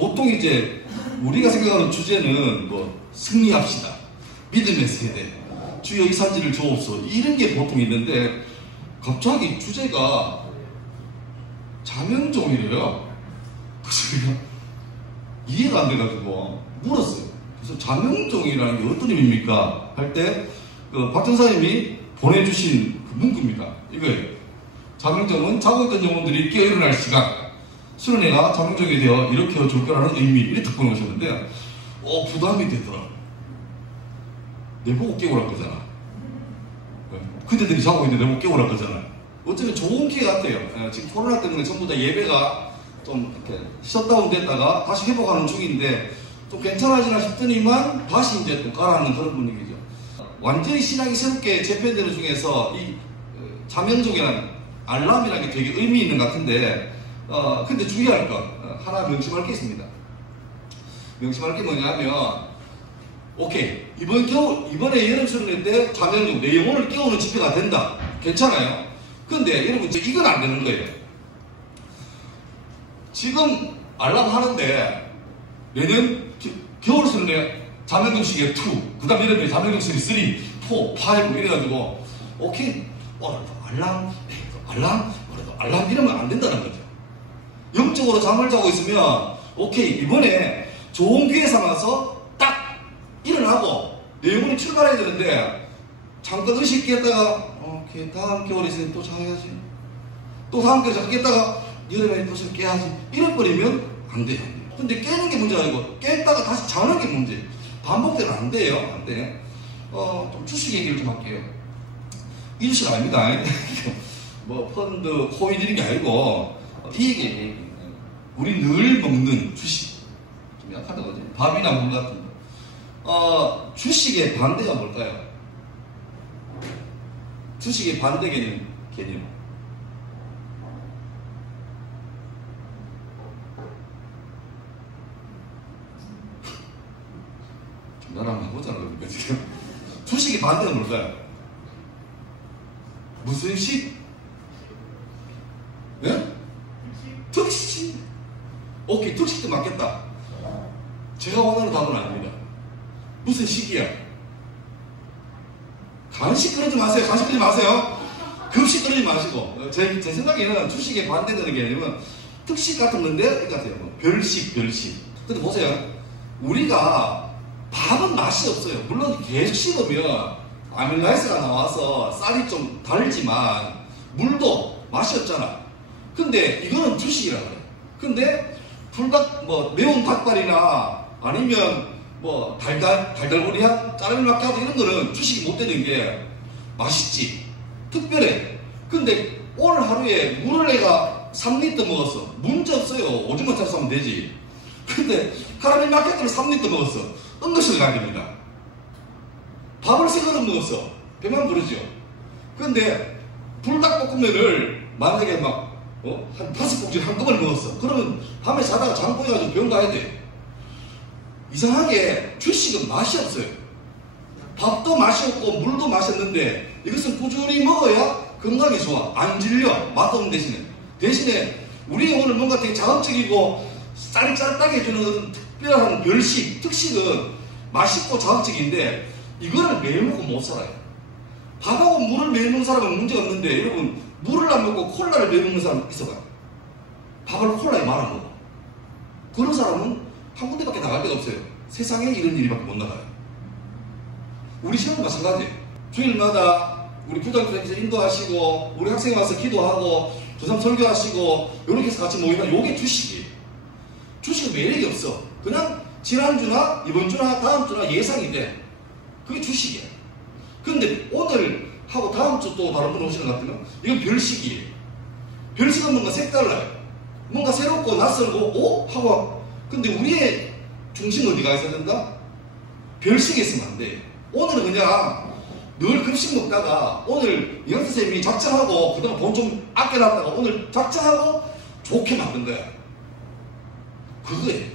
보통 이제 우리가 생각하는 주제는 뭐 승리합시다, 믿음의 세대, 주여 이 산지를 주옵소, 이런 게 보통 있는데 갑자기 주제가 자명종이래요. 그래서 제가 이해가 안 돼가지고 물었어요. 그래서 자명종이라는 게 어떤 의미입니까? 할 때 그 박전사님이 보내주신 그 문구입니다. 이거예요. 자명종은 자고 있던 영혼들이 깨어 일어날 시간, 수련회가 자명종이 되어 일으켜 줄 거라는 의미, 이렇게 딱 보내오셨는데 부담이 되더라. 내보고 깨우라 거잖아. 그대들이 자고 있는데 내보고 깨우라 거잖아. 어쩌면 좋은 기회 같아요. 지금 코로나 때문에 전부 다 예배가 좀 이렇게 셧다운 됐다가 다시 회복하는 중인데 좀 괜찮아지나 싶더니만 다시 이제 또 가라앉는 그런 분위기죠. 완전히 신앙이 새롭게 재편되는 중에서 이 자명종이라는 알람이라는 게 되게 의미 있는 것 같은데 근데 주의할 것 하나 명심할 게 있습니다. 명심할 게 뭐냐면 오케이, 이번에 여름 수련회 때 자명종, 내 영혼을 깨우는 집회가 된다. 괜찮아요. 근데 여러분 이건 안 되는 거예요. 지금 알람 하는데 내년 겨울 수련회 자명종 시기에 2, 그 다음 여름에 자명종 시기 3, 4, 5 이래가지고 오케이, 알람 이러면 안 된다는 거죠. 영적으로 잠을 자고 있으면 오케이, 이번에 좋은 기회 삼아서 딱 일어나고 내 영혼이 출발해야 되는데 잠깐 의식 깼다가 오케이, 다음 겨울에 있으면 또 자야지, 또 다음 겨울에 잠깐 깼다가 여름에 또 깨야지, 이래버리면 안 돼요. 근데 깨는 게 문제가 아니고 깼다가 다시 자는 게 문제. 반복되면 안 돼요. 안 돼. 좀 주식 얘기를 좀 할게요. 이 주식 아닙니다. 뭐 펀드, 코인 이런 게 아니고 이 얘기. 우리 늘 먹는 주식. 좀 약하다 그지? 밥이나 물 같은 거. 주식의 반대가 뭘까요? 주식의 반대 개념. 나랑 해보잖아, 그러니까 지금. 주식의 반대가 뭘까요? 무슨 식? 예? 특식. 오케이, 특식도 맞겠다. 제가 원하는 답은 아닙니다. 무슨 식이야? 간식 그러지 마세요. 간식 그러지 마세요. 급식 그러지 마시고. 제 생각에는 주식의 반대되는 게 아니면 특식 같은 건데, 이거 같아요. 별식. 근데 보세요. 우리가 밥은 맛이 없어요. 물론 계속 씹으면 아밀라이스가 나와서 쌀이 좀 달지만 물도 맛이 없잖아. 근데 이거는 주식이라고 해요. 근데 매운 닭발이나 아니면 뭐 달달구리한 짜장면 마키아토 이런 거는 주식이 못 되는 게 맛있지. 특별해. 근데 오늘 하루에 물을 내가 3리터 먹었어. 문제 없어요. 오징어 차 사면 되지. 근데 카라멜 마키아토를 3리터 먹었어. 응급실 가야 됩니다. 밥을 3그릇 먹었어. 배만 부르죠. 근데 불닭볶음면을 만약에 한 5봉지 한꺼번에 먹었어. 그러면 밤에 자다가 장 꼬여가지고 병원 가야 돼. 이상하게 주식은 맛이 없어요. 밥도 맛이 없고 물도 맛이 없는데 이것은 꾸준히 먹어야 건강에 좋아. 안 질려. 맛없는 대신에 우리 영혼은 뭔가 되게 자극적이고 짜릿짜릿하게 해주는 특별한 별식, 특식은 맛있고 자극적인데 이거를 매일 먹고 못 살아요. 밥하고 물을 매일 먹는 사람은 문제가 없는데 여러분 물을 안 먹고 콜라를 매일 먹는 사람 있어봐요. 밥을 콜라에 말아 먹어. 그런 사람은 한 군데밖에 나갈 데가 없어요. 세상에 이런 일이밖에 못 나가요. 우리 시험은 마찬가지예요. 주일마다 우리 교장님께서 인도하시고 우리 학생이 와서 기도하고 조삼 설교하시고 이렇게 해서 같이 모이면 이게 주식이에요. 주식은 매력이 없어. 그냥 지난주나 이번주나 다음주나 예상이 돼. 그게 주식이야. 근데 오늘 하고 다음주 또 다른 분 오시는 것 같으면 이건 별식이에요. 별식은 뭔가 색달라요. 뭔가 새롭고 낯설고 하고. 근데 우리의 중심 어디가 있어야 된다? 별식에 있으면 안 돼. 오늘은 그냥 늘 급식 먹다가 오늘 이영 선생님이 작정하고 그동안 돈 좀 아껴놨다가 오늘 작정하고 좋게 만든 거야. 그거예요.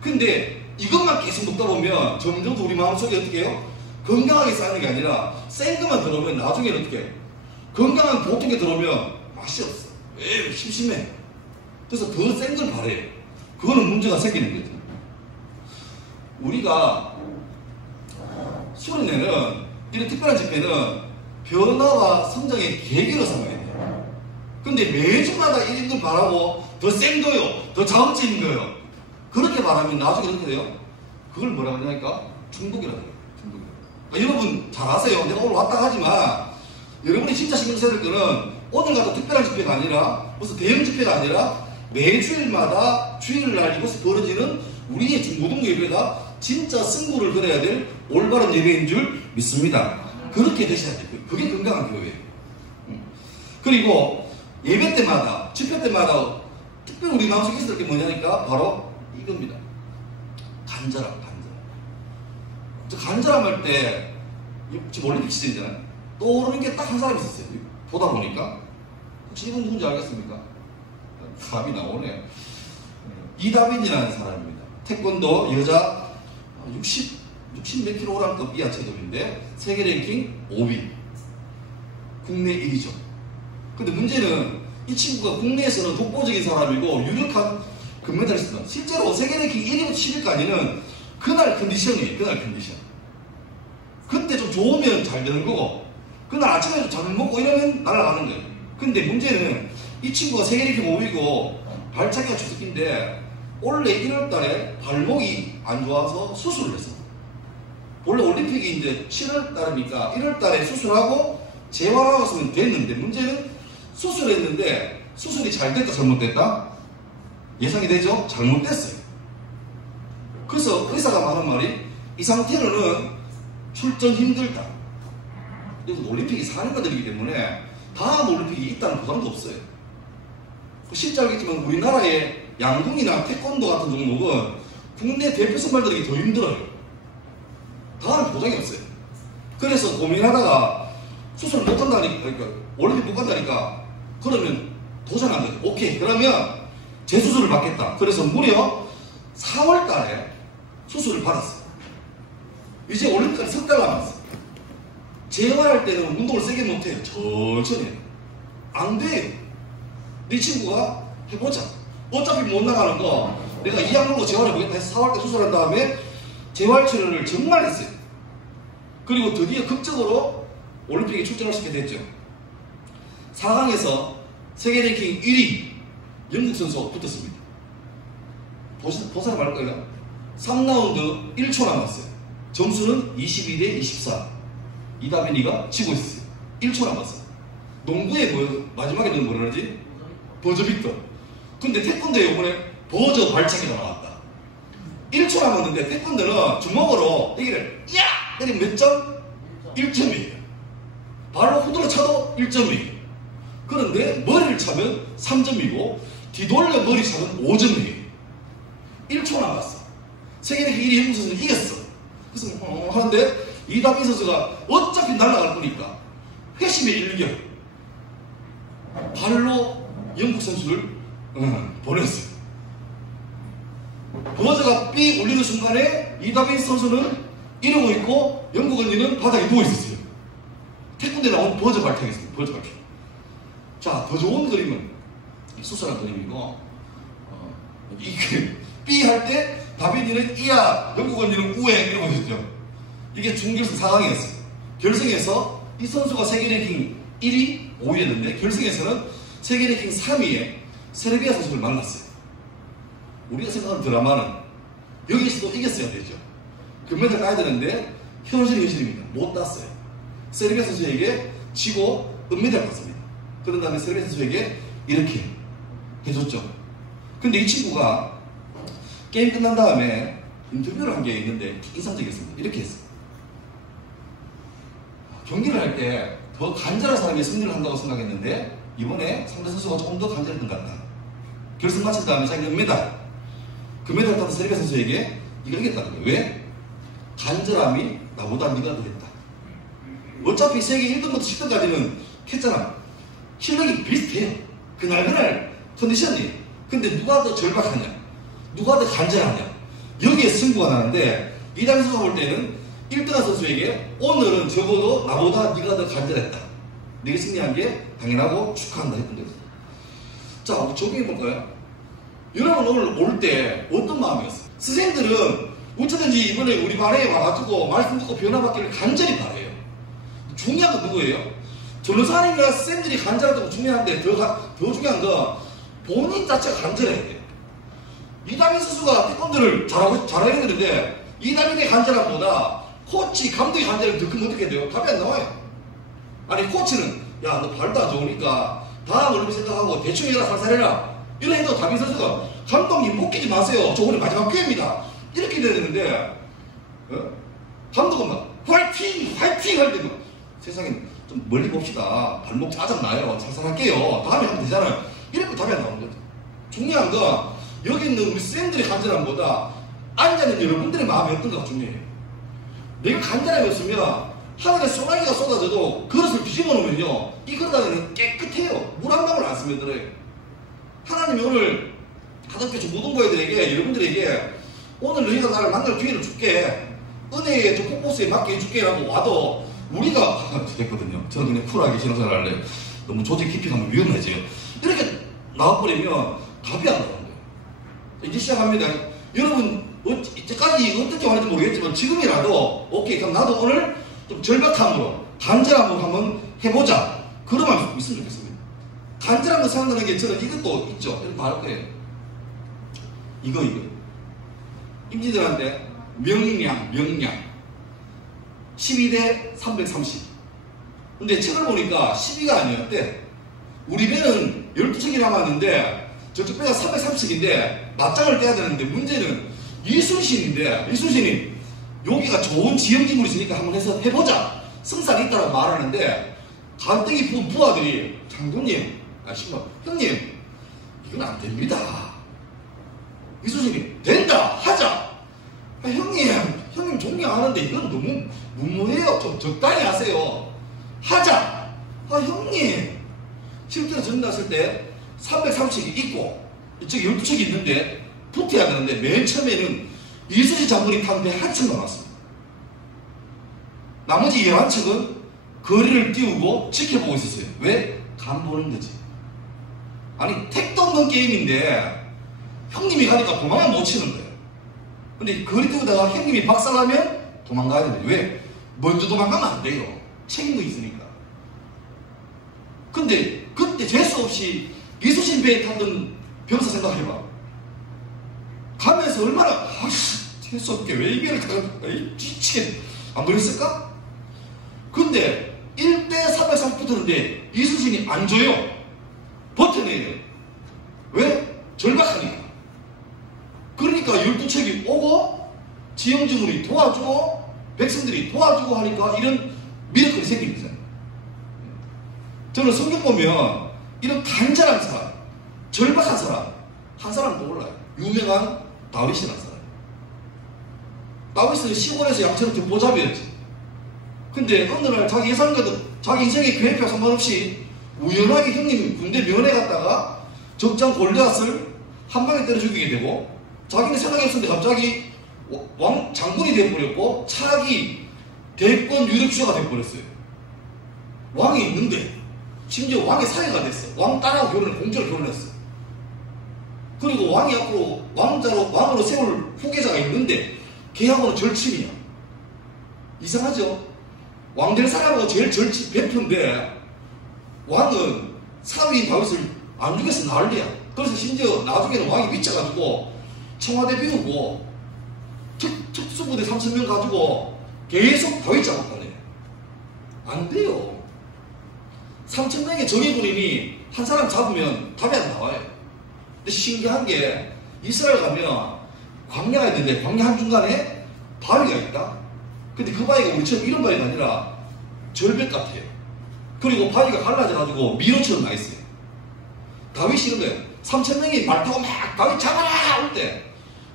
근데 이것만 계속 먹다 보면 점점 우리 마음속에 어떻게 해요? 건강하게 쌓는 게 아니라 센 것만 들어오면 나중에는 어떻게 해요? 건강한 보통게 들어오면 맛이 없어. 에이, 심심해. 그래서 더 센 걸 바래요. 그거는 문제가 생기는 거죠. 우리가 수련회는, 이런 특별한 집회는 변화와 성장의 계기로 삼아야 돼요. 근데 매주마다 이런 걸 바라고 더 센 거요, 더 자극적인 거요, 그렇게 말하면 나중에 어떻게 돼요? 그걸 뭐라고 하냐니까? 중독이라고 해요. 중독. 그러니까 여러분 잘 아세요. 내가 오늘 왔다 하지만 여러분이 진짜 신경 써야 될 거는 오늘 같은 특별한 집회가 아니라, 무슨 대형 집회가 아니라 매주일마다 주일날 이곳에 벌어지는 우리의 무동 예배가 진짜 승부를 걸어야 될 올바른 예배인 줄 믿습니다. 그렇게 되셔야 돼요. 그게 건강한 교회예요. 그리고 예배 때마다, 집회 때마다 특별히 우리 마음속에 있을 게 뭐냐니까 바로 이겁니다. 간절함. 저 간절함 할 때, 지금 올림픽 시즌이잖아요. 떠오르는 게 딱 한 사람이 있었어요. 보다 보니까. 혹시 이분 누군지 알겠습니까? 답이 나오네요. 이다빈이라는 사람입니다. 태권도 여자 60 몇 킬로그램급 이하 체급인데 세계 랭킹 5위. 국내 1위죠. 근데 문제는 이 친구가 국내에서는 독보적인 사람이고 유력한 금메달리스트다. 실제로 세계 랭킹 1위부터 10위까지는 그날 컨디션이에요. 그날 컨디션. 그때 좀 좋으면 잘 되는 거고, 그날 아침에 좀 잘 먹고 이러면 날아가는 거예요. 근데 문제는 이 친구가 세계 랭킹 5위고 발차기가 주특기인데 올해 1월달에 발목이 안 좋아서 수술을 했어. 원래 올림픽이 이제 7월달이니까 1월달에 수술하고 재활하고서는 됐는데, 문제는 수술했는데 수술이 잘 됐다 잘못됐다? 예상이 되죠? 잘못됐어요. 그래서 의사가 하는 말이, 이 상태로는 출전 힘들다. 그래서 올림픽이 4년간이기 때문에 다음 올림픽이 있다는 보장도 없어요. 실제 알겠지만 우리나라의 양궁이나 태권도 같은 종목은 국내 대표 선발들이 더 힘들어요. 다음 보장이 없어요. 그래서 고민하다가 수술 못한다니까, 그러니까 올림픽 못 간다니까, 그러면 도전 안 되죠. 오케이, 그러면 재수술을 받겠다. 그래서 무려 4월 달에 수술을 받았어요. 이제 올림픽까지 석 달 남았어요. 재활할 때는 운동을 세게 못해요. 천천히 해요. 안 돼요. 네 친구가 해보자. 어차피 못 나가는 거 내가 이 약물로 재활해보겠다 해서 4월 때 수술한 다음에 재활 치료를 정말 했어요. 그리고 드디어 극적으로 올림픽에 출전할 수 있게 됐죠. 4강에서 세계 랭킹 1위 영국 선수 붙었습니다. 보사 말 거예요. 3라운드 1초 남았어요. 점수는 22대 24. 이다빈이가 치고 있었어요. 1초 남았어요. 농구에 마지막에는 뭐라 그러지? 버저비터. 근데 태권도에 이번에 버저 발차기가 나왔다. 1초 남았는데 태권도는 주먹으로 여기를 야! 때리면 몇 점? 1점이에요. 발로 후드로 차도 1점이에요. 그런데 머리를 차면 3점이고 뒤돌려 머리 차면 5점이에요. 1초 남았어. 세계랭킹 1위 영국 선수는 이겼어. 그래서 하는데 이다빈 선수가 어차피 날아갈 거니까 회심의 일격 발로 영국 선수를 보냈어요. 버저가 삑 울리는 순간에 이다빈 선수는 이러고 있고 영국 언니는 바닥에 누워 있었어요. 태권도에 나온 버저 발차기였어요. 버저 발차기. 자, 더 좋은 그림은 수술한 그림이고, 이게 삐 할 때 다빈이는 이야, 영국 언니는 우에 이러고 있었죠. 이게 준결승 4강이었어요. 결승에서 이 선수가 세계 랭킹 1위, 5위였는데 결승에서는 세계 랭킹 3위에 세르비아 선수를 만났어요. 우리가 생각하는 드라마는 여기서도 이겼어야 되죠. 금메달 따야 되는데 현실입니다. 못 땄어요. 세르비아 선수에게 지고 은메달 땄습니다. 그런 다음에 세르비아 선수에게 이렇게 해줬죠. 근데 이 친구가 게임 끝난 다음에 인터뷰를 한 게 있는데 인상적이었습니다. 이렇게 했어요. 경기를 할 때 더 간절한 사람이 승리를 한다고 생각했는데 이번에 상대 선수가 조금 더 간절했던 것 같다. 결승 마친 다음에 자기 은메달, 금메달 따는 세르비아 선수에게 이거 이겼다는 거예요. 왜? 간절함이 나보다 네가 더 했다. 어차피 세계 1등부터 10등까지는 했잖아. 실력이 비슷해요. 그날 컨디션이. 근데 누가 더 절박하냐, 누가 더 간절하냐, 여기에 승부가 나는데 이다빈 선수가 볼 때는 1등한 선수에게 오늘은 적어도 나보다 네가 더 간절했다, 네가 승리한 게 당연하고 축하한다 했던 거죠. 자, 적용해 볼까요? 여러분 오늘 올 때 어떤 마음이었어요? 선생님들은 어쩌든지 이번에 우리 반에 와가지고 말씀 듣고 변화받기를 간절히 바라요. 중요한 건 누구예요? 전도사님이나 선생님들이 간절하다고 중요한데 더 중요한 건 본인 자체가 간절해야 돼요. 이다민 선수가 태권도를 잘하게 되는데 이다민의 간절함보다 코치, 감독의 간절함이 더 크면 어떻게 돼요? 답이 안 나와요. 아니 코치는 야 너 발도 안 좋으니까 다음 올림픽 생각하고 대충 해라 살살해라 이런 해도 다민 선수가 감독님 못 끼지 마세요. 저 오늘 마지막 기회입니다. 이렇게 돼야 되는데 감독은 막 화이팅! 화이팅! 할 때는 세상에 좀 멀리 봅시다. 발목 짜증나요. 살살할게요. 다음에 하면 되잖아요. 이렇게 답이 안 나오는 거죠. 중요한 건 여기 있는 우리 쌤들의 간절함보다 앉아있는 여러분들의 마음이 어떤가가 중요해요. 내가 간절함이 없으면 하늘에 소나기가 쏟아져도 그릇을 뒤집어 놓으면요 이 그릇 안에는 깨끗해요. 물 한 방울 안 스며들어요. 들어요. 하나님이 오늘 가덕교주 모든 교회들에게 여러분들에게 오늘 너희가 나를 만날 기회를 줄게 은혜의 저 폭포수에 맡겨 줄게 라고 와도 우리가 됐거든요. 저는 그냥 쿨하게 신앙생활 할래요. 너무 조직 깊이 가면 위험해져요. 이렇게 나와버리면 답이 안 나오는 거예요. 이제 시작합니다. 여러분 이때까지 어떻게 왔는지 모르겠지만 지금이라도 오케이 그럼 나도 오늘 좀 절박함으로 간절함으로 한번 해보자. 그러면 있으면 좋겠습니다. 간절한 거 생각나는 게 저는 이것도 있죠. 이렇게 말할 거예요. 이거 임진들한테 명량 12대 330. 근데 책을 보니까 12가 아니었대. 우리 배는 12척이 남았는데 저쪽 배가 330인데 맞짱을 떼야 되는데 문제는 이순신인데 이순신이 여기가 좋은 지형지물이 있으니까 한번 해서 해보자. 승산이 있다고 말하는데 간땡이 부하들이 장군님 형님 이건 안 됩니다. 이순신이 된다 하자. 형님 존경하는데 이건 너무 무모해요. 좀 적당히 하세요. 하자. 형님 실제로 전났을 때 330이 있고 이쪽에 12척이 있는데 붙어야 되는데 맨 처음에는 이순신 장군이 탄 배 한 척만 왔습니다. 나머지 11척은 거리를 띄우고 지켜보고 있었어요. 왜? 간 보는 거지. 아니 택도 없는 게임인데 형님이 가니까 도망을 못 치는 거예요. 근데 거리 띄우다가 형님이 박살나면 도망가야 되는데 왜? 먼저 도망가면 안 돼요. 책임도 있으니까. 근데 그때 재수 없이 이순신 배에 탔던 병사 생각해봐. 가면서 얼마나 재수 없게 왜 이 배를 타고 뒤치게 안 그랬을까? 근데 1대 330 붙었는데 이순신이 안 줘요. 버텨내요. 왜? 절박하니까. 그러니까 12척이 오고 지형지물이 도와주고 백성들이 도와주고 하니까 이런 미래클이 생기는 거잖아요. 저는 성경 보면 이런 간절한 사람, 절박한 사람 한 사람 떠올라요. 유명한 다윗이라는 사람. 다윗은 시골에서 양처럼 듣보잡이었지. 근데 어느 날 자기 예상과도 자기 인생의 계획과 상관없이 우연하게 형님 군대 면회 갔다가 적장 골리앗을 한 방에 때려 죽이게 되고 자기는 생각했었는데 갑자기 왕 장군이 되어버렸고 차기 대권 유력주자가 되어버렸어요. 왕이 있는데 심지어 왕의 사회가 됐어. 왕 딸하고 공주를 결혼했어. 그리고 왕이 앞으로 왕으로 세울 후계자가 있는데 걔하고는 절친이야. 이상하죠? 왕 될 사람하고 제일 절친 베프인데 왕은 사위인 다윗을 안 죽여서 난리야. 그래서 심지어 나중에는 왕이 미쳐가지고 청와대 비우고 특수부대 3,000명 가지고 계속 다윗 작업하네. 안 돼요. 3,000명의 정예군인이 한 사람 잡으면 답이 안 나와요. 근데 신기한 게 이스라엘 가면 광야가 있는데 광야 한중간에 바위가 있다. 근데 그 바위가 우리처럼 이런 바위가 아니라 절벽 같아요. 그리고 바위가 갈라져가지고 미로처럼 나 있어요. 다윗이 이런 거예요. 3,000명이 말 타고 막 다윗 잡아라 할 때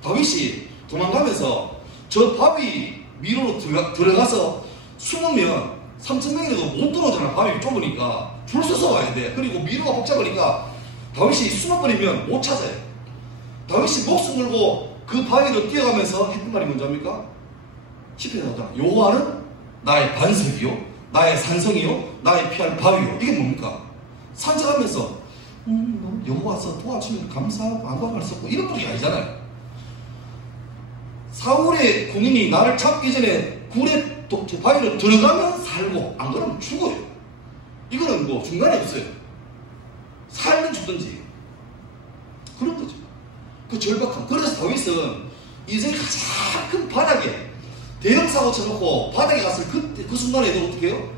다윗이 도망가면서 저 바위 미로로 들어가서 숨으면 3,000명이라도 못 들어오잖아. 바위 좁으니까 줄 서서 와야 돼. 그리고 미로가 복잡하니까 다윗이 숨어버리면 못 찾아요. 다윗이 목숨 걸고 그 바위로 뛰어가면서 했던 말이 뭔지 압니까? 시편에 나오잖아. 여호와는 나의 반석이요 나의 산성이요 나의 피할 바위요. 이게 뭡니까? 산책하면서 여보 와서 도와주면 감사하고 안도할 수 없고 이런 분이 아니잖아요. 사울의 군인이 나를 잡기 전에 굴에 바위로 들어가면 살고 안 그러면 죽어요. 이거는 뭐 중간에 없어요. 살든 죽든지 그런 거죠. 그 절박함. 그래서 다윗은 인생의 가장 큰 바닥에 대형 사고 쳐놓고 바닥에 갔을 그 순간에도 어떻게 해요?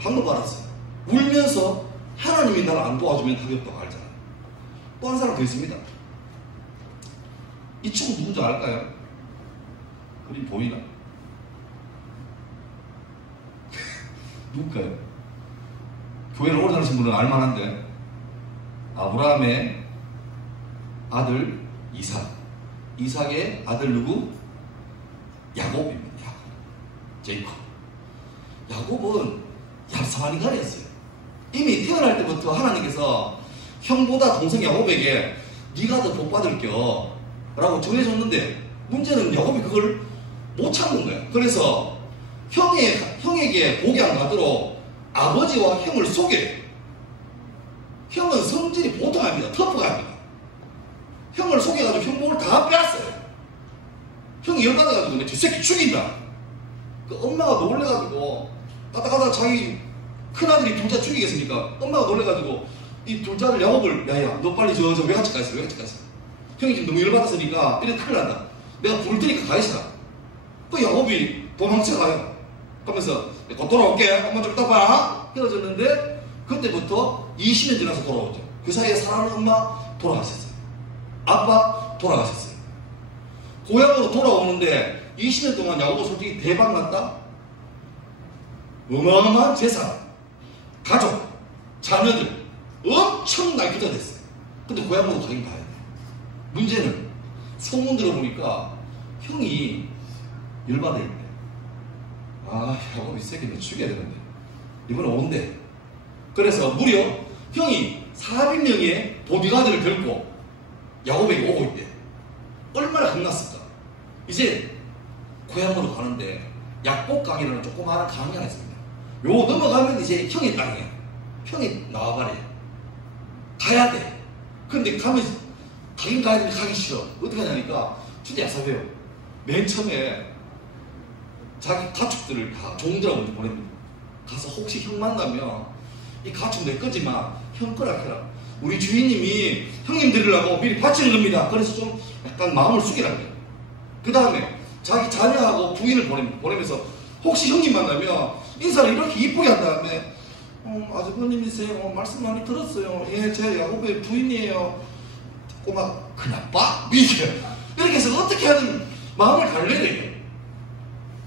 방금 받았어요. 울면서 하나님이 나를 안 도와주면 답이 없다고 알잖아요. 또 한 사람 더 있습니다. 이 친구 누군지 알까요? 그림 보이나? 누굴까요? 교회를 오래 다니신 분은 알만한데 아브라함의 아들 이삭, 이삭의 아들 누구? 야곱입니다. 야곱, 제이콥. 야곱은 얍삽한 인간이었어요. 이미 태어날 때부터 하나님께서 형보다 동생 야곱에게 네가 더 복받을겨 라고 정해줬는데 문제는 야곱이 그걸 못 참는 거예요. 그래서 형에게 복이 안 가도록 아버지와 형을 속여요. 형은 성질이 보통 아닙니다. 터프가 아닙니다. 형을 속여가지고 형 복을 다 빼앗어요. 형이 열받아가지고 저 새끼 죽인다. 그 엄마가 놀래가지고 가다가다 자기 큰아들이 둘 다 죽이겠으니까 엄마가 놀래가지고 이 둘 째를 야곱을 야야 너 빨리 저 외갓집 가있어. 외갓집 가있어. 형이 지금 너무 열받았으니까 이래 큰일 난다. 내가 부를 테니까 가있어라. 그 야곱이 도망쳐 가요. 그러면서 곧 돌아올게. 엄마 좀 이따 봐. 헤어졌는데 그때부터 20년 지나서 돌아오죠. 그 사이에 사랑하는 엄마 돌아가셨어요. 아빠 돌아가셨어요. 고향으로 돌아오는데 20년 동안 야곱은 솔직히 대박 났다. 어마어마한 재산, 가족, 자녀들 엄청나게 부자 됐어요. 근데 고향으로 가긴 가야 돼. 문제는 소문 들어보니까 형이 열받을 때 야곱 이 새끼는 죽여야 되는데 이번에 온대. 그래서 무려 형이 400명의 보디가드를 들고 야곱에게 오고 있대. 얼마나 겁났을까. 이제 고향으로 가는데 약복강이라는 조그마한 강이 하나 있습니다. 요 넘어가면 이제 형의 땅이에요. 형이 나와버려요. 가야 돼. 근데 가면 가긴 가야 되는데 가기 싫어. 어떻게 하냐니까 진짜 얍삽해요. 맨 처음에 자기 가축들을 다 종들하고 먼저 보냅니다. 가서 혹시 형 만나면 이 가축 내 거지만 형 거라 해라. 우리 주인님이 형님 드리려고 미리 바치는 겁니다. 그래서 좀 약간 마음을 숙이라고 해요. 그 다음에 자기 자녀하고 부인을 보내면서 혹시 형님 만나면 인사를 이렇게 이쁘게 한 다음에 아주버님이세요. 말씀 많이 들었어요. 예, 제 야곱의 부인이에요. 꼬마 그나빠? 이렇게 해서 어떻게 하든 마음을 달래래요.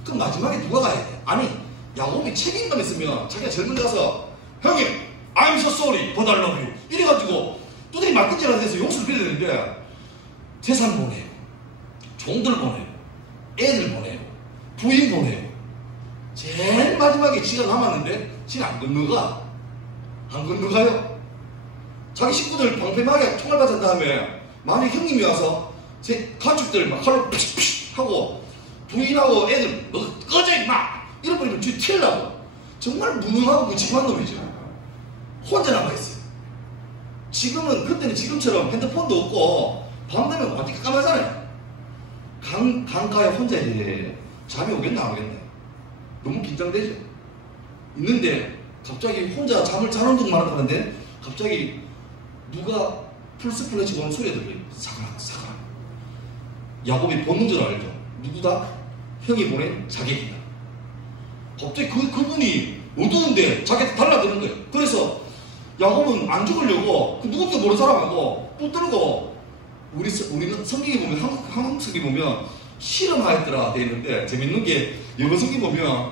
그럼 마지막에 누가 가야 돼? 아니 야곱이 책임감 있으면 자기가 젊은 가서 형님 I'm so sorry but I love you 이래가지고 두드리 맞든지라도 해서 용서를 빌려야 되는데 재산 보내요. 종들 보내요. 애들 보내요. 부인 보내요. 제일 마지막에 지가 남았는데 지가 안 건너가. 안 건너가요. 자기 식구들 방패막에 총알 맞은 다음에 만약 형님이 와서 제 가축들 막 칼로 픽픽 하고 부인하고 애들 너 꺼져 임마 이러버리면 뒤 튀려고. 정말 무능하고 무책임한 놈이죠. 혼자 남아있어요. 지금은 그때는 지금처럼 핸드폰도 없고 밤 되면 완전히 깜깜하잖아요. 강가에 혼자 있는데 잠이 오겠나 안 오겠나 너무 긴장되죠. 있는데 갑자기 혼자 잠을 자는 둥 말았다는데 갑자기 누가 풀스플레 치고 오는 소리가 들려요. 사그락 사그락. 야곱이 본능줄 알죠. 누구다? 형이 보낸 자객이다. 갑자기 그분이 어두운데 자객 달라드는 거예요. 그래서 야곱은 안 죽으려고 그 누군지 모르는 사람하고 붙들고 우리는 성경에 보면 한국 성경에 보면 실험하였더라 돼 있는데 재밌는 게 영어 성경 보면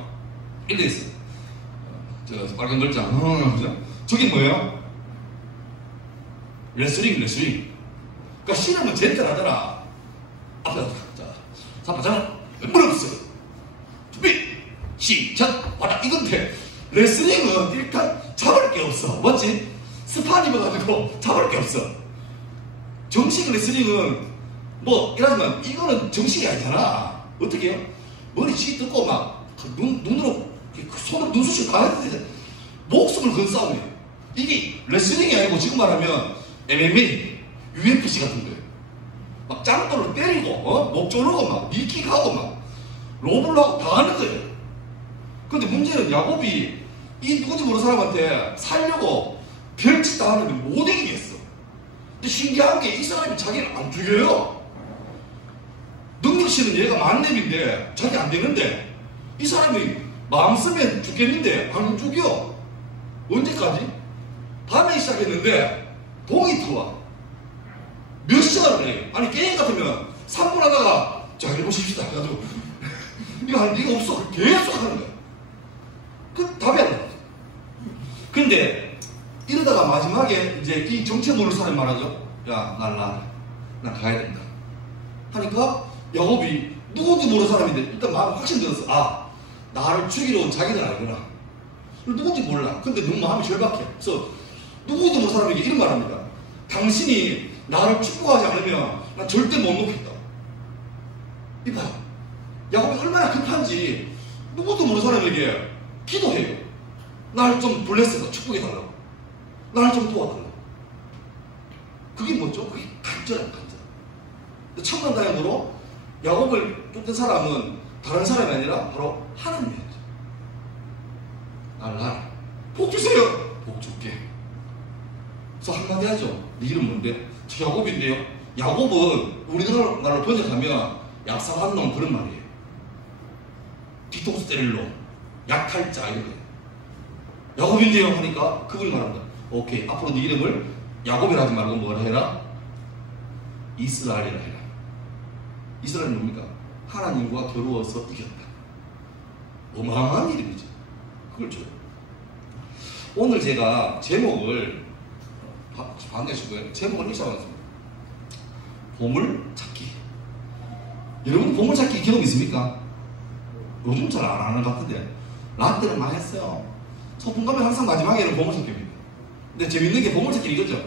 이래 있어요. 저 빨간 글자 저게 뭐예요? 레슬링. 그러니까 실험은 젠틀하잖아. 앞에 자 바잖아. 물어보세요. 준비 시작. 와라 이건데 레슬링은 일단 잡을 게 없어. 맞지? 스판 입어가지고 잡을 게 없어. 정식 레슬링은 뭐 이러지만 이거는 정식이 아니잖아. 어떻게 해요? 머리 쥐 뜯고 막 눈으로 손으로 눈수시 다 해야 돼. 목숨을 건 싸움이에요. 이게 레슬링이 아니고 지금 말하면 MMA, UFC 같은 거예요. 막 짱돌로 때리고, 목 조르고, 막 미킥하고, 막 로블로 하고 다 하는 거예요. 근데 문제는 야곱이 이 누군지 모르는 사람한테 살려고 별짓 다 하는데 못 이기겠어. 근데 신기한 게 이 사람이 자기를 안 죽여요. 능력치는 얘가 만렙인데 자기 안 되는데 이 사람이 마음 쓰면 죽겠는데 안 죽여. 언제까지? 밤에 시작했는데 동이 터와. 몇 시간을 해. 아니 게임 같으면 3분 하다가 자 해보십시다 해가지고 이거 할 리가 없어. 계속 하는 거야. 그 답이 안 나와. 근데 이러다가 마지막에 이제 이 정체 모르는 사람이 말하죠. 야, 난 가야 된다. 하니까 야곱이 누군지 모르는 사람인데 일단 마음 확신 들었어. 아, 나를 죽이러 온 자기는 알구나. 누군지 몰라. 근데 너무 마음이 절박해. 그래서 누구도 모르는 사람에게 이런 말 합니다. 당신이 나를 축복하지 않으면 난 절대 못 놓겠다. 이봐. 야곱이 얼마나 급한지 누구도 모르는 사람에게 기도해요. 날 좀 블레스해서 축복해달라고. 날 좀 도와달라고. 그게 뭐죠? 그게 간절한 간절. 천만다행으로 야곱을 쫓던 사람은 다른 사람이 아니라 바로 하나님이었죠. 날 복 주세요. 복 줄게. 그래서 한마디 하죠. 네 이름 뭔데? 저 야곱인데요. 야곱은 우리나라로 번역하면 얍삽한 놈 그런 말이에요. 뒤통수 때릴 놈, 약할 자 이런 거예요. 야곱인데요 하니까 그분이 말합니다. 오케이, 앞으로 네 이름을 야곱이라 하지 말고 뭐라 해라? 이스라엘이라 해라. 이스라엘은 뭡니까? 하나님과 겨루어서 이겼다. 어마어마한 이름이죠. 그걸 줘요. 오늘 제가 제목을 반대시고요. 제목을 이렇게 잡았습니다. 보물찾기. 여러분 보물찾기 경험 있습니까? 요즘 잘 안 하는 것 같은데 라떼는 많이 했어요. 소풍 가면 항상 마지막에는 보물찾기입니다. 근데 재밌는 게 보물찾기 이거죠.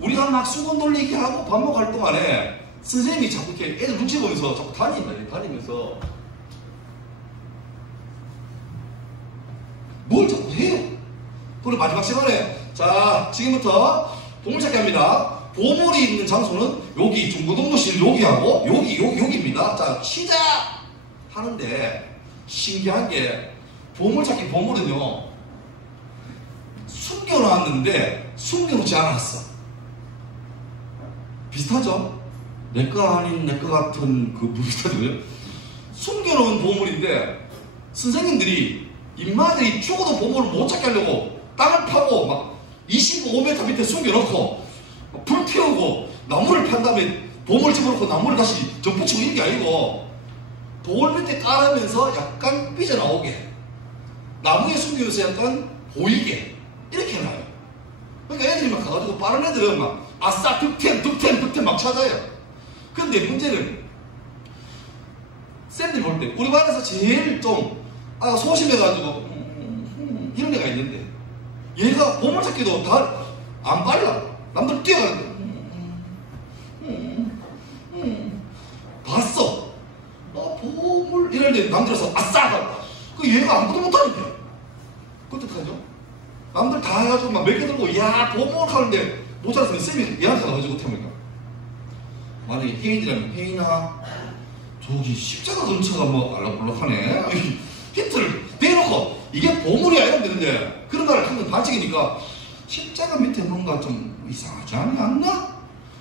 우리가 막 수건 돌리기 하고 밥 먹을 동안에 선생님이 자꾸 이렇게 애들 눈치 보면서 자꾸 다니면서 뭘 자꾸 해요. 그리고 마지막 시간에 자 지금부터 보물찾기 합니다. 보물이 있는 장소는 여기 중고등부실 여기하고 여기입니다. 자 시작 하는데 신기한 게 보물찾기 보물은요 숨겨놨는데 숨겨놓지 않았어. 비슷하죠? 내 거 아닌 내 거 같은 그 비슷하고요. 숨겨놓은 보물인데 선생님들이 인마들이 죽어도 보물을 못 찾게 하려고 땅을 파고 막 25m 밑에 숨겨놓고 불 태우고 나무를 판 다음에 보물 집어넣고 나무를 다시 접붙이고 이런 게 아니고 돌 밑에 깔으면서 약간 삐져나오게 나무에 숨기면서 약간 보이게 이렇게 해놔요. 그러니까 애들이 막 가가지고 빠른 애들은 막 아싸 득템 막 찾아요. 근데 문제는 쌤들이 볼 때 우리 반에서 제일 좀 소심해가지고 이런 애가 있는데 얘가 보물찾기도 다 안 빨라. 남들 뛰어가는데 봤어. 보물 이러는데 남들어서 아싸 그 얘가 아무도 못하는데 그때 어떡하죠? 남들 다 해가지고 막 몇 개 들고 야 보물 하는데 못 찾았으면 쌤이 얘한테 가가지고 어떡합니까? 만약에 혜인이라면 혜인아 저기 십자가 근처가 뭐 알락달락하네 힌트를 대놓고 이게 보물이야 이러면 되는데 그런 말을 하면 반칙이니까 십자가 밑에 뭔가 좀 이상하지 않나?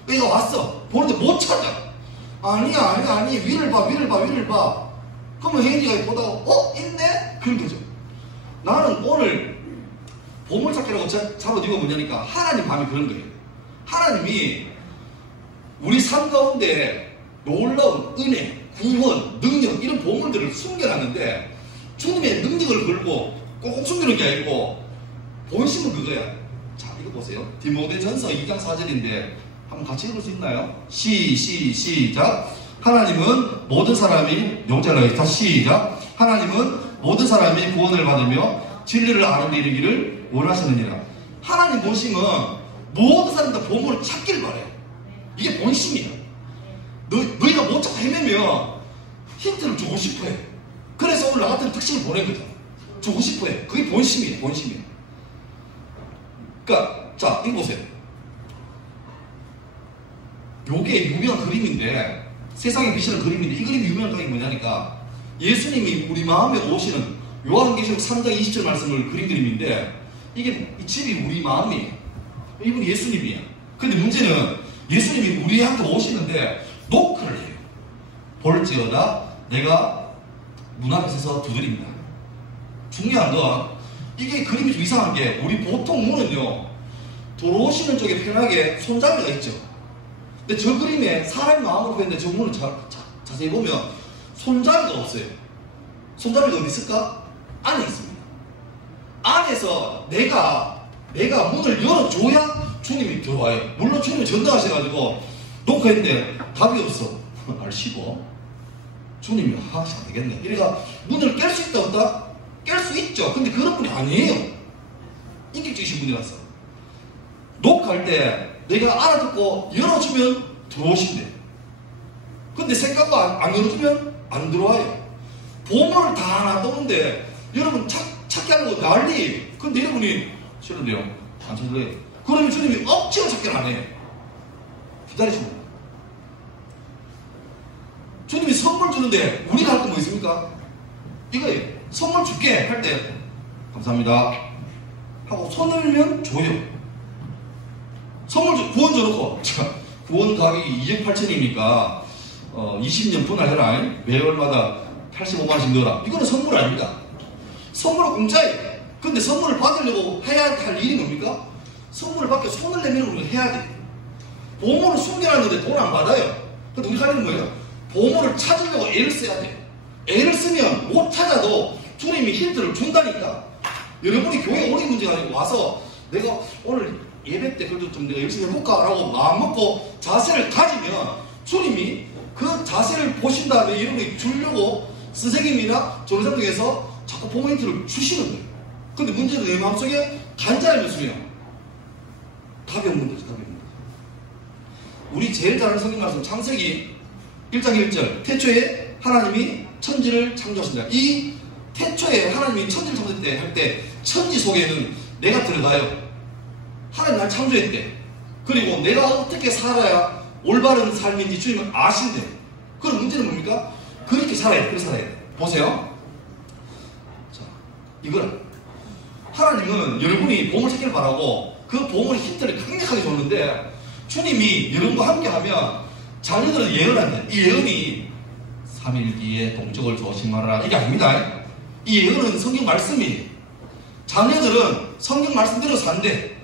얘가 왔어 보는데 못 찾아. 아니 위를 봐 그러면 혜인이가 보다가 있네? 그런 거죠. 나는 오늘 보물찾기라고 잘못 이거 뭐냐니까 하나님 마음이 그런 거예요. 하나님이 우리 삶 가운데 놀라운 은혜, 구원, 능력 이런 보물들을 숨겨놨는데 주님의 능력을 걸고 꼭 숨기는 게 아니고 본심은 그거야. 자 이거 보세요. 디모데전서 2장 4절인데 한번 같이 읽을 수 있나요? 시작. 하나님은 모든 사람이 영절하게 다 시작. 하나님은 모든 사람이 구원을 받으며 진리를 아는 데 이르기를 원하시느니라. 하나님 본심은 모든 사람 다 보물을 찾길 바래요. 이게 본심이야. 너희가 못 찾고 헤매면 힌트를 주고 싶어해. 그래서 오늘 나 같은 특징을 보낸 거잖아. 주고 싶어해. 그게 본심이에요. 그러니까 자 이거 보세요. 요게 유명한 그림인데 세상에 비치는 그림인데 이 그림이 유명한 게 뭐냐니까 예수님이 우리 마음에 오시는 요한계시록 3장 20절 말씀을 그린 그림인데 이게 이 집이 우리 마음이에요. 이분이 예수님이에요. 근데 문제는 예수님이 우리한테 오시는데 노크를 해요. 볼지어다 내가 문 앞에 서서 두드린다. 중요한 건 이게 그림이 좀 이상한 게 우리 보통 문은요 들어오시는 쪽에 편하게 손잡이가 있죠. 근데 저 그림에 사람 마음으로 했는데 저 문을 자세히 보면 손잡이가 없어요. 손잡이가 어디 있을까? 안에 있습니다. 안에서 내가 문을 열어줘야 주님이 들어와요. 물론 주님이 전도하셔가지고 녹화했는데 답이 없어. 알시고 주님이 잘 되겠네. 이래가 문을 깰 수 있다 없다? 깰 수 있죠. 근데 그런 분이 아니에요. 인격적이신 분이라서 녹화할 때 내가 알아듣고 열어주면 들어오신대. 근데 생각도 안 열어주면 안 들어와요. 보물을 다 놔두는데 여러분 찾기 하는 거 난리. 근데 여러분이 싫은데요? 안 찾을래요? 그러면 주님이 억지로 찾기를 안 해요. 기다리시면 주님이 선물 주는데 우리가 할 거 뭐 있습니까? 이거예요. 선물 줄게 할 때 감사합니다 하고 손 들면 줘요. 선물 구원 줘놓고 구원 가격이 2억 8천이니까 20년 분할해라. 매월마다 85만원씩 넣어라. 이거는 선물 아닙니다. 선물은 공짜예요. 근데 선물을 받으려고 해야 할 일이 뭡니까? 선물을 받기 손을 내밀어 우리가 해야 돼. 보물을 숨겨놨는데 돈 안 받아요. 근데 우리가 하는 뭐예요? 보물을 찾으려고 애를 써야 돼. 애를 쓰면 못 찾아도 주님이 힌트를 준다니까. 여러분이 교회에 오는 문제가 아니고 와서 내가 오늘 예배 때 그래도 좀 내가 열심히 해볼까 라고 마음먹고 자세를 가지면 주님이 그 자세를 보신 다음에 여러분이 주려고 선생님이나 조례장 중에서 자꾸 보물 힌트를 주시는 거예요. 근데 문제는 내 마음속에 간절함이 없으면 답이 없는 거죠. 답이 없는 거죠. 우리 제일 잘 아는 성경 말씀 창세기 1장 1절 태초에 하나님이 천지를 창조하신다. 이 태초에 하나님이 천지를 창조할 때 할 때 천지 속에는 내가 들어가요. 하나님 날 창조했대. 그리고 내가 어떻게 살아야 올바른 삶인지 주님은 아신대. 그럼 문제는 뭡니까? 그렇게 살아야 돼. 그렇게 살아야 돼. 보세요. 자, 이거는 하나님은 여러분이 보물 찾기를 바라고 그 보물의 힌트를 강력하게 줬는데 주님이 여러분과 함께하면 자녀들은 예언한다. 이 예언이 3일 뒤에 동쪽을 조심하라 이게 아닙니다. 이 예언은 성경 말씀이 자녀들은 성경 말씀대로 산대.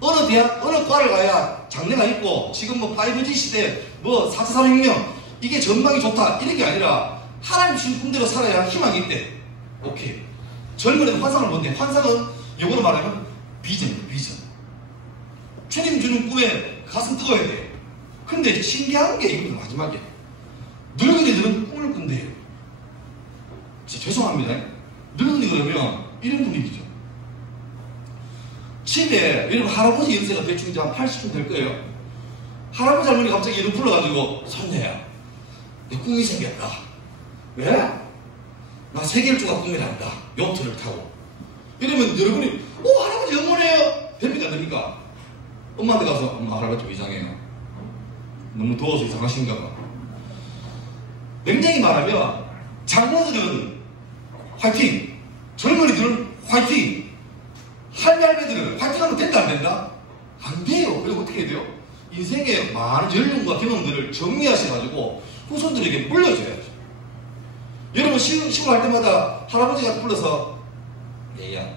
어느 대학, 어느 과를 가야 장래가 있고 지금 뭐 5G 시대 뭐 4차 산업혁명 이게 전망이 좋다 이런 게 아니라 하나님 주신 꿈대로 살아야 희망이 있대. 오케이. 젊은이는 환상을 뭔데? 환상은 영어로 말하면 비전이다. 비전. 주님 주는 꿈에 가슴 뜨거워야 돼. 근데 신기한 게 이거는 마지막에 늙은이들은 꿈을 꾼대요. 죄송합니다. 늙은이 그러면 이런 분위기죠. 집에 여러분 할아버지 연세가 대충 이제 한 80분 될 거예요. 할아버지 할머니 갑자기 이름 불러가지고 손녀야 내 꿈이 생겼다. 왜? 나 세계일주가 꿈이란다. 요트를 타고. 이러면 여러분이 할아버지 영원해요. 됩니까? 됩니까? 엄마한테 가서 엄마 할아버지 좀 이상해요. 너무 더워서 이상하신가 봐. 냉정히 말하면 장녀들은 화이팅, 젊은이들은 화이팅, 할배들은 화이팅하면 된다 안 된다? 안 돼요. 그리고 어떻게 해야 돼요? 인생의 많은 연륜과 경험들을 정리하셔가지고 후손들에게 물려줘야죠. 여러분 시골 할 때마다 할아버지가 불러서 얘야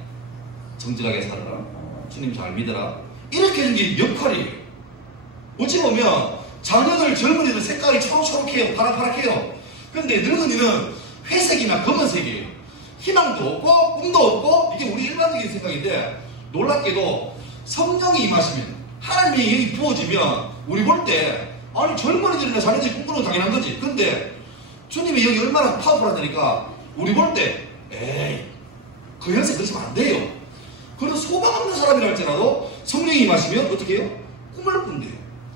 정직하게 살아라, 주님 잘 믿어라 이렇게 해준 게 역할이에요. 어찌 보면 자녀들 젊은이들 색깔이 초록초록해요. 파랗파랗해요. 근데 늙은이는 회색이나 검은색이에요. 희망도 없고 꿈도 없고 이게 우리 일반적인 생각인데 놀랍게도 성령이 임하시면 하나님의 영이 부어지면 우리 볼 때 아니 젊은이들이나 자녀들이 꿈꾸는 건 당연한 거지. 근데 주님의 영이 얼마나 파워풀하다니까 우리 볼 때 에이 그 현세 그러시면 안 돼요. 그래도 소망 없는 사람이라 할지라도 성령이 임하시면 어떻게 해요? 꿈을 꾼대요.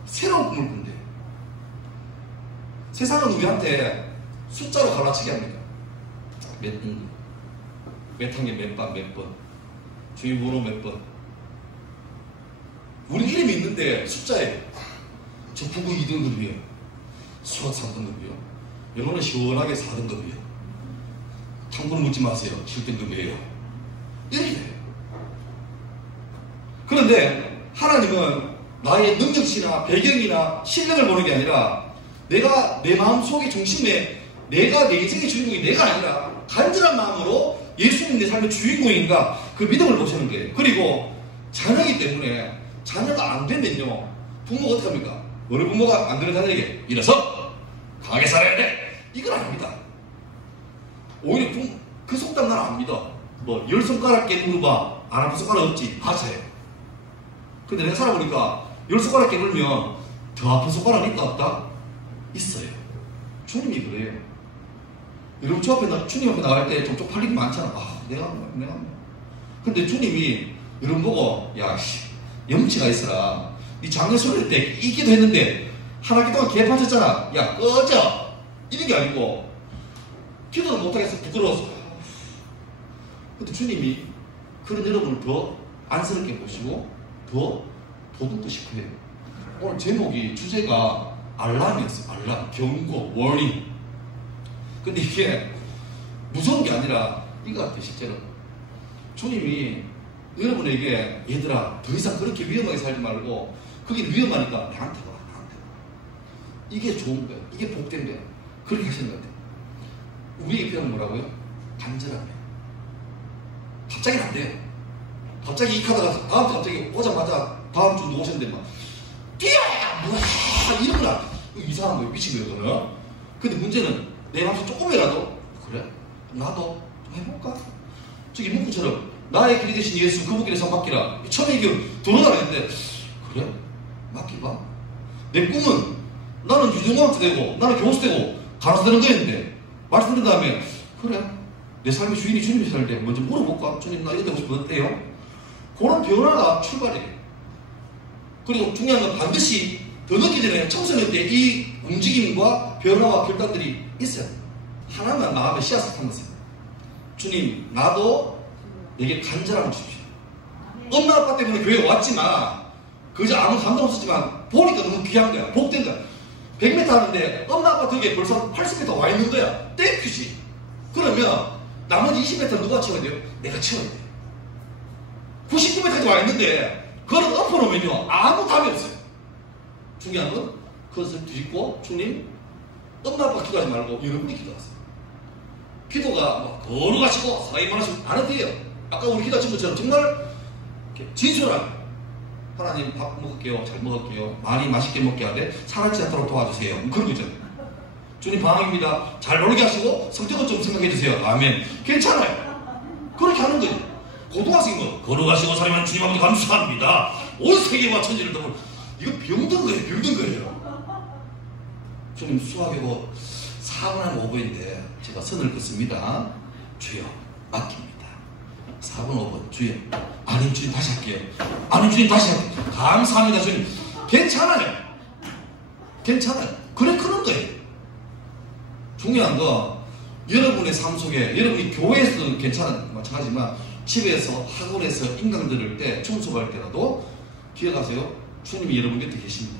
새로운 꿈을 꾼대요. 세상은 우리한테 숫자로 갈라치게 합니다. 몇 학년 몇 반 몇 번, 주의번호 몇 번. 우리 이름이 있는데 숫자에 저 국어 2등급이에요. 수학 3등급이요. 영어는 시원하게 4등급이에요. 탐구는 묻지 마세요. 7등급이에요. 이렇게 돼요. 그런데 하나님은 나의 능력치나 배경이나 실력을 보는 게 아니라 내가 내 마음속의 중심에 내가 내 인생의 주인공이 내가 아니라 간절한 마음으로 예수님 내 삶의 주인공인가 그 믿음을 보시는 거예요. 그리고 자녀이기 때문에 자녀가 안 되면요 부모가 어떻게 합니까? 어느 부모가 안 되는 자녀에게 일어서 강하게 살아야 돼 이건 아닙니다. 오히려 그 속담 난 안 믿어. 뭐 10손가락 깨물어봐 안 아픈 손가락 없지 하세요. 근데 내가 살아보니까 10손가락 깨물면 더 아픈 손가락이 있다 없다? 있어요. 주님이 그래요. 여러분 주님 앞에 나갈 때 좀 쪽팔리기 많잖아. 내가 근데 주님이 여러분 보고 염치가 있어라. 네 작년 수련회 때 있기도 했는데 한 학기 동안 개판쳤잖아. 야 꺼져 이런 게 아니고 기도도 못하겠어 부끄러워서. 근데 주님이 그런 여러분을 더 안쓰럽게 보시고 더 보듬고 싶어요. 오늘 제목이 주제가 알람이었어요. 알람, 경고, 워닝. 근데 이게 무서운 게 아니라 이거 같아요. 실제로 주님이 여러분에게 얘들아 더 이상 그렇게 위험하게 살지 말고 거긴 위험하니까 나한테 와. 이게 좋은 거예요. 이게 복된 거예요. 그렇게 하시는 것 같아요. 우리에게 필요한 뭐라고요? 간절함이에요. 갑자기는 안 돼요. 갑자기 이 카드가 다음 주 갑자기 오자마자 다음 주 오셨는데 막 뛰어야 뭐야 이런 거라 이상한 거예요. 미친 거예요. 그거는. 근데 문제는 내 마음속 조금이라도 그래? 나도 좀 해볼까? 저기 문구처럼 나의 길이 되신 예수 그분 길에 서 맡기라. 처음에 이게 들어가라 했는데 그래? 맡기봐. 내 꿈은 나는 유정학자 되고 나는 교수 되고 간호사 되는 거였는데 말씀 드린 다음에 그래? 내 삶의 주인이 주님이 살 때 먼저 물어볼까? 주님 나 이거 되고 싶으면 어때요? 그런 변화가 출발이에요. 그리고 중요한 건 반드시 더 늦기 전에 청소년 때 이 움직임과 변화와 결단들이 있어요. 하나만 마음에 씨앗을 담으세요. 주님 나도 내게 간절함을 주십시오. 엄마 아빠 때문에 교회에 왔지만 그저 아무 감동 없었지만 보니까 너무 귀한 거야. 복된 거야. 100m 하는데 엄마 아빠 덕에 벌써 80m 와 있는 거야. 땡큐지. 그러면 나머지 20m 누가 채워야 돼요? 내가 채워야 돼요. 99m까지 와 있는데 그걸 엎어놓으면요 아무 답이 없어요. 중요한 건 그것을 뒤집고 주님 엄마 아빠 기도하지 말고 여러분이 기도하세요. 기도가 뭐 거룩하시고 사랑이 많으시고 안 해도 돼요. 아까 우리 기도하신 것처럼 정말 진솔하게 하나님 밥 먹을게요. 잘 먹을게요. 많이 맛있게 먹게 하되 사라지지 않도록 도와주세요. 그런 거 있잖아요. 주님 방학입니다. 잘 놀게 하시고 성격은 좀 생각해 주세요. 아멘. 괜찮아요. 그렇게 하는 거예요. 고등학생은 거룩하시고 사랑하는 주님 아버지 감사합니다. 온 세계와 천지를 덮을 이거 병든 거예요. 병든 거예요. 주님 수학이고 4분 5분인데 제가 선을 긋습니다. 주여 맡깁니다. 4분 5분 주여 아님 주님 다시 할게요. 아님 주님 다시 할게요. 감사합니다 주님. 괜찮아요. 괜찮아요. 그래 그런 거예요. 중요한 거 여러분의 삶 속에 여러분이 교회에서도 괜찮은 마찬가지지만 집에서 학원에서 인강 들을 때 청소할 때라도 기억하세요. 주님이 여러분 곁에 계십니다.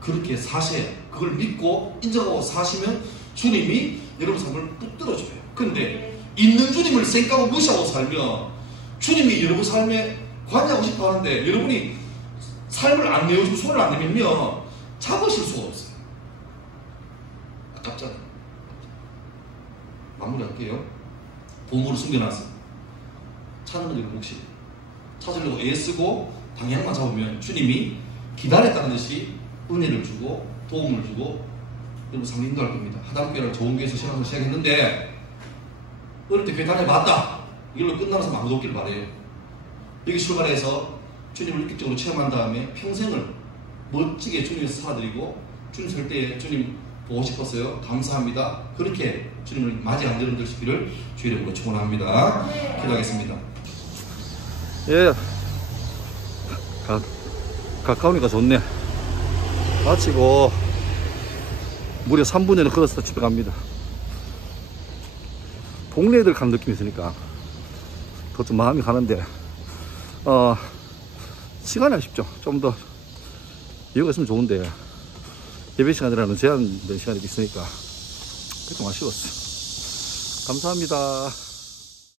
그렇게 사셔야 그걸 믿고 인정하고 사시면 주님이 여러분 삶을 붙들어줘요. 근데 있는 주님을 생각하고 무시하고 살면 주님이 여러분 삶에 관여하고 싶어 하는데 여러분이 삶을 안 내어주고 손을 안 내밀면 잡으실 수가 없어요. 아깝잖아요. 마무리할게요. 보물을 숨겨놨어요. 찾는 건 여러분 몫이에요. 찾으려고 애쓰고 방향만 잡으면 주님이 기다렸다는 듯이 은혜를 주고 도움을 주고 여러분 삶 인도할 겁니다. 하담교회를 좋은 교회에서 신앙을 시작했는데 어릴 때 교회 다녀봤다. 이걸로 끝나는 사람 아무도 없기를 바래요. 여기 출발해서 주님을 인격적으로 체험한 다음에 평생을 멋지게 주님에서 살아드리고 주님 설 때에 주님 보고 싶었어요. 감사합니다. 그렇게 주님을 맞이한 여러분들 되시기를 주의 이름으로 축원합니다. 기도하겠습니다. 예, 가까우니까 좋네. 마치고 무려 3분 전에 걸어서 집에 갑니다. 동네 애들 가는 느낌이 있으니까 더 좀 마음이 가는데 시간이 아쉽죠. 좀 더 이유가 있으면 좋은데 예배 시간이라는 제한된 시간이 있으니까 그게 좀 아쉬웠어요. 감사합니다.